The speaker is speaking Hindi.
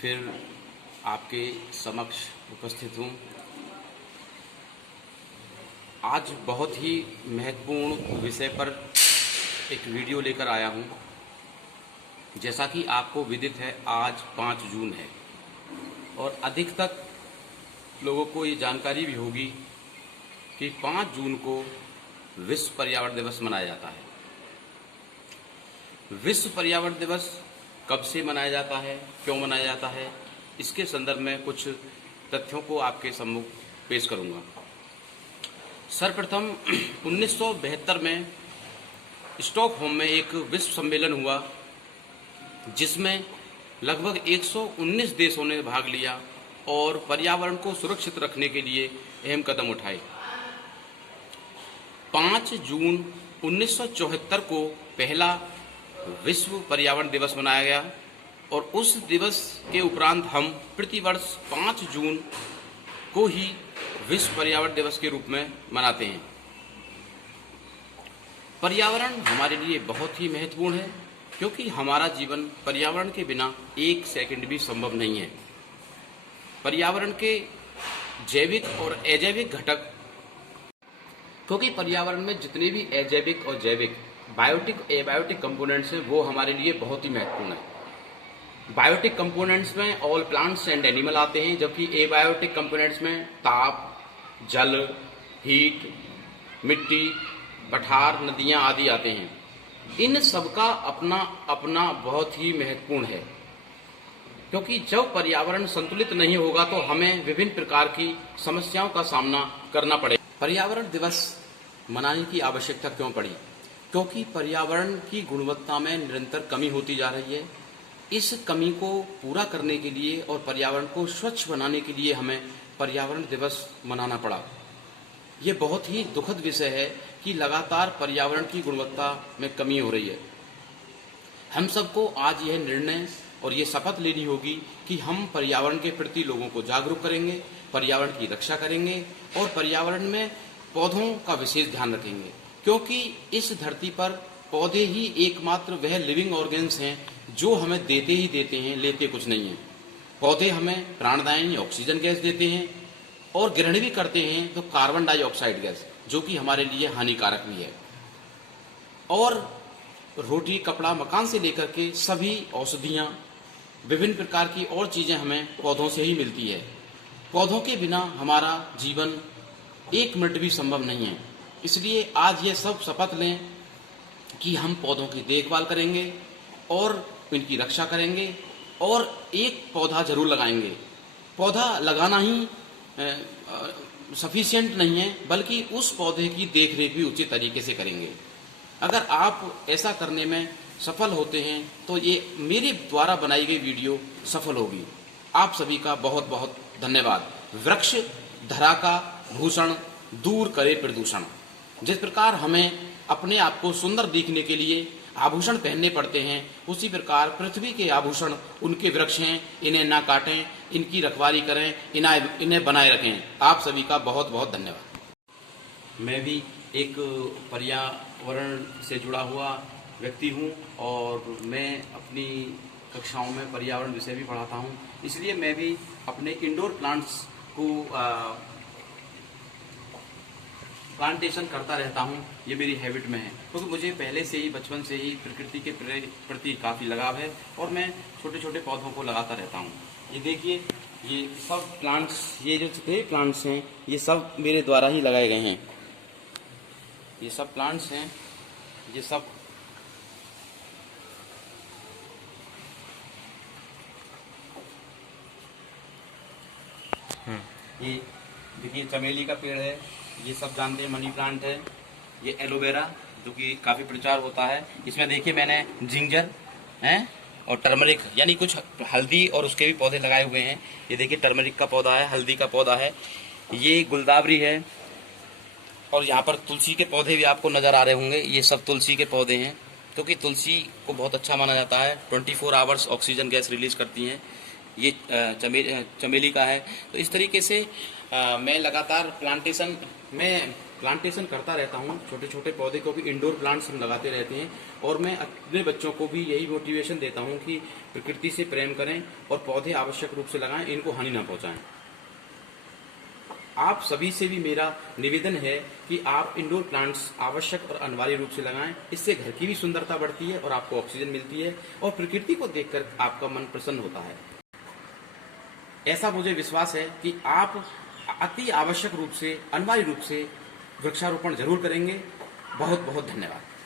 फिर आपके समक्ष उपस्थित हूँ। आज बहुत ही महत्वपूर्ण विषय पर एक वीडियो लेकर आया हूँ। जैसा कि आपको विदित है, आज 5 जून है और अधिक तक लोगों को ये जानकारी भी होगी कि 5 जून को विश्व पर्यावरण दिवस मनाया जाता है। विश्व पर्यावरण दिवस कब से मनाया जाता है, क्यों मनाया जाता है, इसके संदर्भ में कुछ तथ्यों को आपके सम्मुख पेश करूंगा। सर्वप्रथम 1972 में स्टॉकहोम में एक विश्व सम्मेलन हुआ जिसमें लगभग 119 देशों ने भाग लिया और पर्यावरण को सुरक्षित रखने के लिए अहम कदम उठाए। 5 जून 1974 को पहला विश्व पर्यावरण दिवस मनाया गया और उस दिवस के उपरांत हम प्रतिवर्ष 5 जून को ही विश्व पर्यावरण दिवस के रूप में मनाते हैं। पर्यावरण हमारे लिए बहुत ही महत्वपूर्ण है क्योंकि हमारा जीवन पर्यावरण के बिना एक सेकंड भी संभव नहीं है। पर्यावरण के जैविक और अजैविक घटक, क्योंकि पर्यावरण में जितने भी अजैविक और जैविक बायोटिक एबायोटिक कंपोनेंट्स हैं वो हमारे लिए बहुत ही महत्वपूर्ण है। बायोटिक कंपोनेंट्स में ऑल प्लांट्स एंड एनिमल आते हैं, जबकि एबायोटिक कंपोनेंट्स में ताप, जल, हीट, मिट्टी, पठार, नदियां आदि आते हैं। इन सबका अपना अपना बहुत ही महत्वपूर्ण है क्योंकि जब पर्यावरण संतुलित नहीं होगा तो हमें विभिन्न प्रकार की समस्याओं का सामना करना पड़ेगा। पर्यावरण दिवस मनाने की आवश्यकता क्यों पड़ी? क्योंकि पर्यावरण की गुणवत्ता में निरंतर कमी होती जा रही है। इस कमी को पूरा करने के लिए और पर्यावरण को स्वच्छ बनाने के लिए हमें पर्यावरण दिवस मनाना पड़ा। ये बहुत ही दुखद विषय है कि लगातार पर्यावरण की गुणवत्ता में कमी हो रही है। हम सबको आज यह निर्णय और ये शपथ लेनी होगी कि हम पर्यावरण के प्रति लोगों को जागरूक करेंगे, पर्यावरण की रक्षा करेंगे और पर्यावरण में पौधों का विशेष ध्यान रखेंगे, क्योंकि इस धरती पर पौधे ही एकमात्र वह लिविंग ऑर्गेन्स हैं जो हमें देते ही देते हैं, लेते कुछ नहीं हैं। पौधे हमें प्राणदायी ऑक्सीजन गैस देते हैं और ग्रहण भी करते हैं तो कार्बन डाइऑक्साइड गैस, जो कि हमारे लिए हानिकारक भी है। और रोटी, कपड़ा, मकान से लेकर के सभी औषधियाँ, विभिन्न प्रकार की और चीज़ें हमें पौधों से ही मिलती है। पौधों के बिना हमारा जीवन 1 मिनट भी संभव नहीं है। इसलिए आज ये सब शपथ लें कि हम पौधों की देखभाल करेंगे और इनकी रक्षा करेंगे और एक पौधा जरूर लगाएंगे। पौधा लगाना ही सफिशिएंट नहीं है, बल्कि उस पौधे की देखरेख भी उचित तरीके से करेंगे। अगर आप ऐसा करने में सफल होते हैं तो ये मेरे द्वारा बनाई गई वीडियो सफल होगी। आप सभी का बहुत बहुत धन्यवाद। वृक्ष धरा का भूषण, दूर करे प्रदूषण। जिस प्रकार हमें अपने आप को सुंदर दिखने के लिए आभूषण पहनने पड़ते हैं, उसी प्रकार पृथ्वी के आभूषण उनके वृक्ष हैं। इन्हें ना काटें, इनकी रखवाली करें, इन्हें बनाए रखें। आप सभी का बहुत बहुत धन्यवाद। मैं भी एक पर्यावरण से जुड़ा हुआ व्यक्ति हूँ और मैं अपनी कक्षाओं में पर्यावरण विषय भी पढ़ाता हूँ, इसलिए मैं भी अपने इंडोर प्लांट्स को प्लांटेशन करता रहता हूँ। ये मेरी हैबिट में है क्योंकि मुझे पहले से ही, बचपन से ही प्रकृति के प्रति काफ़ी लगाव है और मैं छोटे छोटे पौधों को लगाता रहता हूँ। ये देखिए, ये सब प्लांट्स, ये जो जितने प्लांट्स हैं ये सब मेरे द्वारा ही लगाए गए हैं। ये सब प्लांट्स हैं, ये सब ये देखिए चमेली का पेड़ है, ये सब जानते हैं, मनी प्लांट है। ये एलोवेरा जो कि काफ़ी प्रचार होता है। इसमें देखिए मैंने जिंजर हैं और टर्मरिक यानी कुछ हल्दी और उसके भी पौधे लगाए हुए हैं। ये देखिए टर्मरिक का पौधा है, हल्दी का पौधा है, ये गुलदावरी है और यहाँ पर तुलसी के पौधे भी आपको नज़र आ रहे होंगे। ये सब तुलसी के पौधे हैं क्योंकि तुलसी को बहुत अच्छा माना जाता है, 24 आवर्स ऑक्सीजन गैस रिलीज करती हैं। ये चमेली का है। तो इस तरीके से मैं लगातार प्लांटेशन में प्लांटेशन करता रहता हूँ। छोटे छोटे पौधे को भी इंडोर प्लांट्स हम लगाते रहते हैं और मैं अपने बच्चों को भी यही मोटिवेशन देता हूँ कि प्रकृति से प्रेम करें और पौधे आवश्यक रूप से लगाएं, इनको हानि ना पहुंचाएं। आप सभी से भी मेरा निवेदन है कि आप इंडोर प्लांट्स आवश्यक और अनिवार्य रूप से लगाएं। इससे घर की भी सुंदरता बढ़ती है और आपको ऑक्सीजन मिलती है और प्रकृति को देखकर आपका मन प्रसन्न होता है। ऐसा मुझे विश्वास है कि आप अति आवश्यक रूप से, अनिवार्य रूप से वृक्षारोपण जरूर करेंगे। बहुत बहुत धन्यवाद।